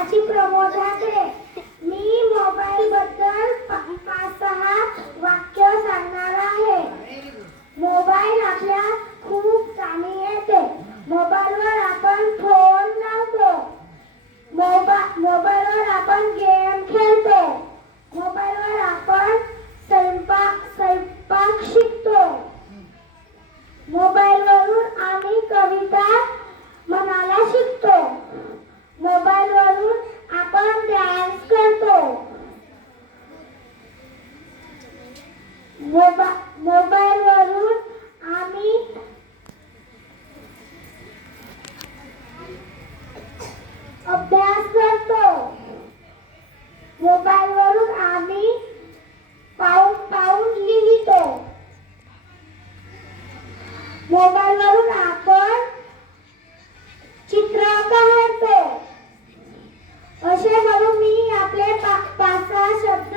अशी प्रमोद ठाकरे. मी मोबाईल बद्दल 5-6 वाक्य सांगणार आहे. मोबाईल आपल्या खूप कामी येते. मोबाईलवर आपण फोन लावतो. मोबाईलवर आपण गेम खेळतो. मोबाईलवर आपण स्वयंपाक शिकतो. मोबाईलवरून आम्ही कविता म्हणायला शिकतो. मोबाईलवरून आपण डान्स करतो. मोबाईलवरून आम्ही अभ्यास करतो. मोबाईलवरून आम्ही पाऊन लिहितो. मोबाईलवरून आपण चित्र काढतो. असे म्हणून मी आपले 5-6 शब्द